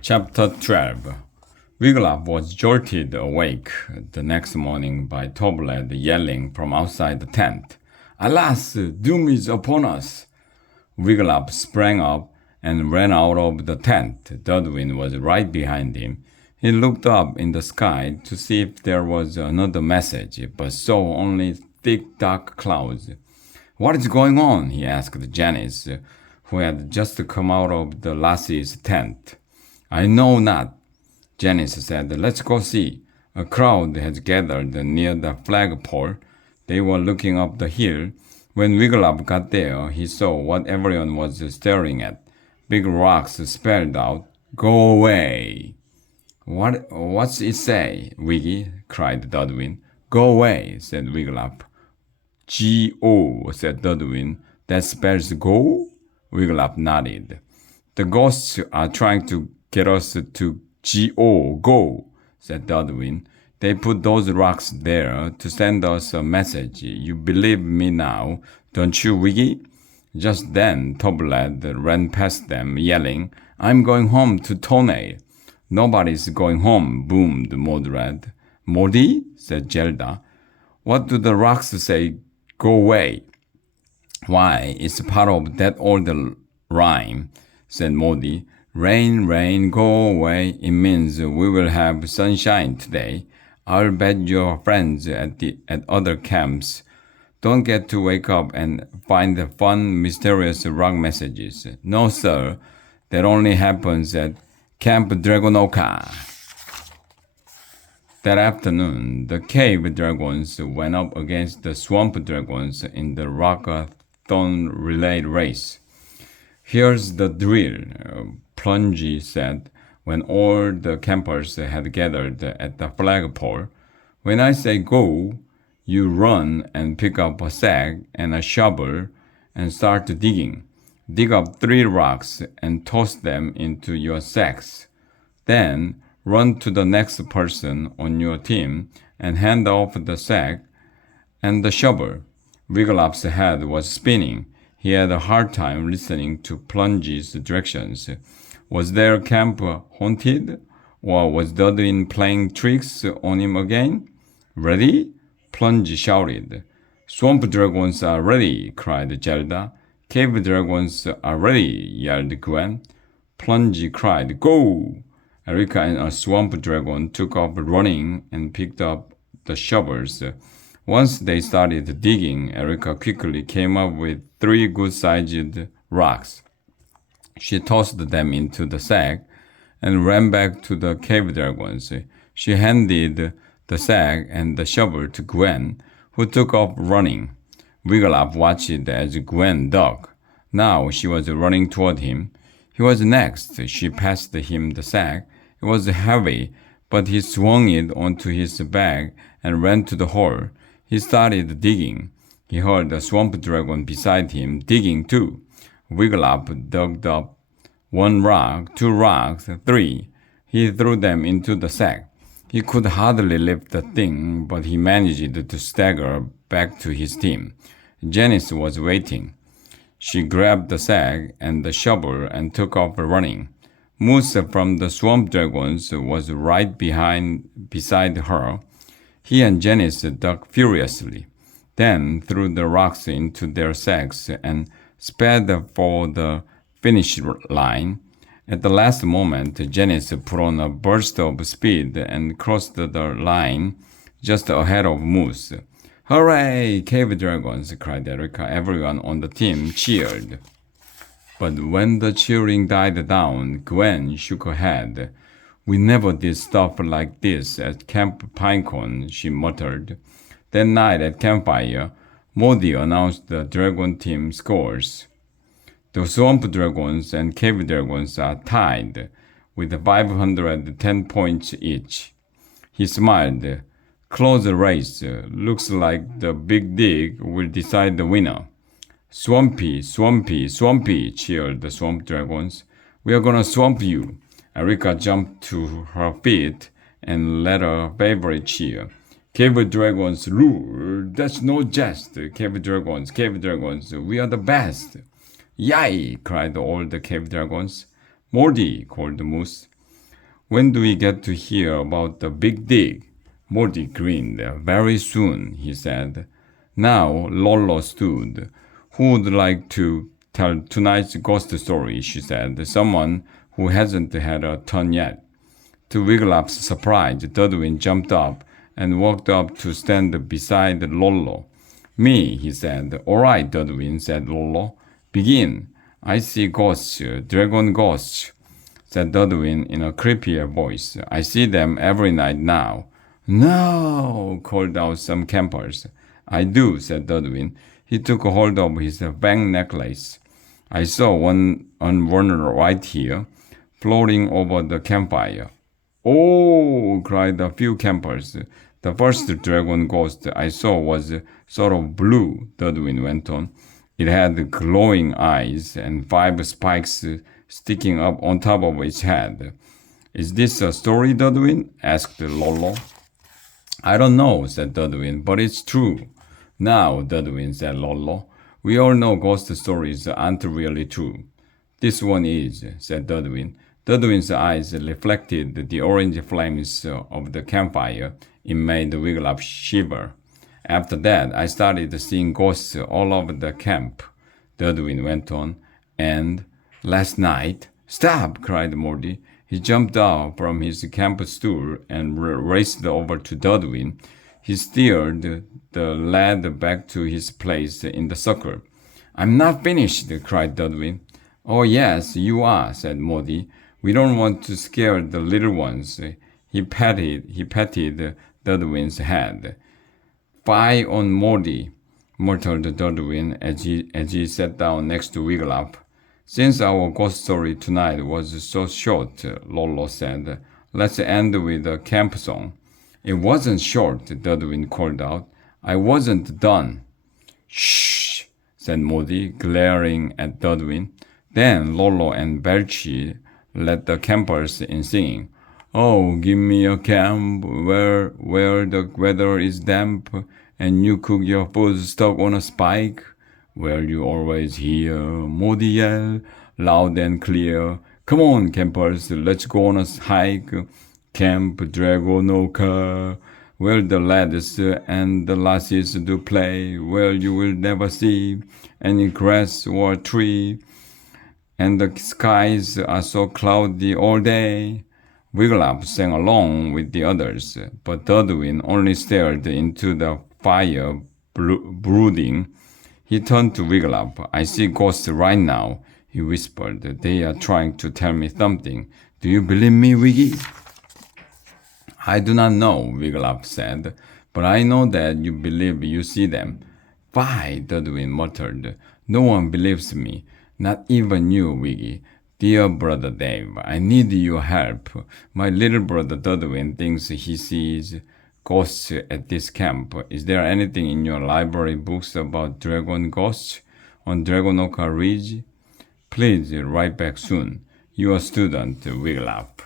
Chapter 12. Wiglaf was jolted awake the next morning by Tobled yelling from outside the tent. Alas, doom is upon us! Wiglaf sprang up and ran out of the tent. Dudwin was right behind him. He looked up in the sky to see if there was another message, but saw only thick dark clouds. What is going on? He asked Janice, who had just come out of the lassie's tent. I know not, Janice said. Let's go see. A crowd had gathered near the flagpole. They were looking up the hill. When Wiglaf got there, he saw what everyone was staring at. Big rocks spelled out, "Go away." What's it say, Wiggy? Cried Dudwin. Go away, said Wiglaf. G-O, said Dudwin. That spells go? Wiglaf nodded. The ghosts are trying to get us to G-O, go, said Dudwin. They put those rocks there to send us a message. You believe me now, don't you, Wiggy? Just then, Tobled ran past them, yelling, I'm going home to Toney. Nobody's going home, boomed Modred. Modi? Said Gelda. What do the rocks say? Go away. Why, it's part of that old rhyme, said Modi. Rain, rain, go away. It means we will have sunshine today. I'll bet your friends at other camps don't get to wake up and find the fun, mysterious rock messages. No, sir. That only happens at Camp Dragonoka. That afternoon, the cave dragons went up against the swamp dragons in the rock-a-thon relay race. Here's the drill, Plungy said when all the campers had gathered at the flagpole. When I say go, you run and pick up a sack and a shovel and start digging. Dig up 3 rocks and toss them into your sacks. Then run to the next person on your team and hand off the sack and the shovel. Wiglaf's head was spinning. He had a hard time listening to Plungy's directions. Was their camp haunted? Or was Dudwin playing tricks on him again? Ready? Plungy shouted. Swamp dragons are ready, cried Gelda. Cave dragons are ready, yelled Gwen. Plungy cried, Go! Erica and a swamp dragon took off running and picked up the shovels. Once they started digging, Erica quickly came up with 3 good-sized rocks. She tossed them into the sack and ran back to the cave dragons. She handed the sack and the shovel to Gwen, who took off running. Wiglaf watched as Gwen dug. Now she was running toward him. He was next. She passed him the sack. It was heavy, but he swung it onto his back and ran to the hole. He started digging. He heard the swamp dragon beside him digging too. Wiglaf dug up 1 rock, 2 rocks, 3. He threw them into the sack. He could hardly lift the thing, but he managed to stagger back to his team. Janice was waiting. She grabbed the sack and the shovel and took off running. Moose from the swamp dragons was right beside her. He and Janice dug furiously, then threw the rocks into their sacks and sped for the finish line. At the last moment, Janice put on a burst of speed and crossed the line just ahead of Moose. Hooray, cave dragons, cried Erica. Everyone on the team cheered. But when the cheering died down, Gwen shook her head. We never did stuff like this at Camp Pinecone, she muttered. That night at campfire, Modi announced the dragon team scores. The swamp dragons and cave dragons are tied with 510 points each. He smiled. Close race. Looks like the big dig will decide the winner. Swampy, swampy, swampy, cheered the swamp dragons. We are gonna swamp you. Erica jumped to her feet and led her favorite cheer. Cave dragons rule. That's no jest. Cave dragons, we are the best. Yay! Cried all the cave dragons. Morty, called Moose. When do we get to hear about the big dig? Morty grinned. Very soon, he said. Now Lolo stood. Who would like to tell tonight's ghost story? She said. Someone who hasn't had a turn yet. To Wiggleup's surprise, Dudwin jumped up and walked up to stand beside Lolo. Me, he said. All right, Dudwin, said Lolo. Begin. I see ghosts, dragon ghosts, said Dudwin in a creepier voice. I see them every night now. No, called out some campers. I do, said Dudwin. He took hold of his bang necklace. I saw one on one right here, floating over the campfire. Oh, cried a few campers. The first dragon ghost I saw was sort of blue, Dudwin went on. It had glowing eyes and 5 spikes sticking up on top of its head. Is this a story, Dudwin? Asked Lolo. I don't know, said Dudwin, but it's true. Now, Dudwin, said Lolo, we all know ghost stories aren't really true. This one is, said Dudwin. Dudwin's eyes reflected the orange flames of the campfire. It made Wigglup shiver. After that, I started seeing ghosts all over the camp, Dudwin went on. And last night... Stop! Cried Morty. He jumped out from his camp stool and raced over to Dudwin. He steered the lad back to his place in the circle. I'm not finished, cried Dudwin. Oh, yes, you are, said Morty. We don't want to scare the little ones. He patted Dudwin's head. Fie on Morty, muttered Dudwin as he sat down next to Wigglup. Since our ghost story tonight was so short, Lolo said, let's end with a camp song. It wasn't short, Dudwin called out. I wasn't done. Shh, said Morty, glaring at Dudwin. Then Lolo and Belchy led the campers in singing. Oh, give me a camp where the weather is damp and you cook your food stuck on a spike, where you always hear Morty yell loud and clear. Come on, campers, let's go on a hike. Camp Dragonoka, where the lads and the lassies do play, where you will never see any grass or tree, and the skies are so cloudy all day. Wigglup sang along with the others, but Dudwin only stared into the fire, brooding. He turned to Wigglup. I see ghosts right now, he whispered. They are trying to tell me something. Do you believe me, Wiggy? I do not know, Wigglup said, but I know that you believe you see them. Fie, Dudwin muttered. No one believes me, not even you, Wiggy. Dear brother Dave, I need your help. My little brother Dudwin thinks he sees ghosts at this camp. Is there anything in your library books about dragon ghosts on Dragonoka Ridge? Please write back soon. Your student, Wigglup.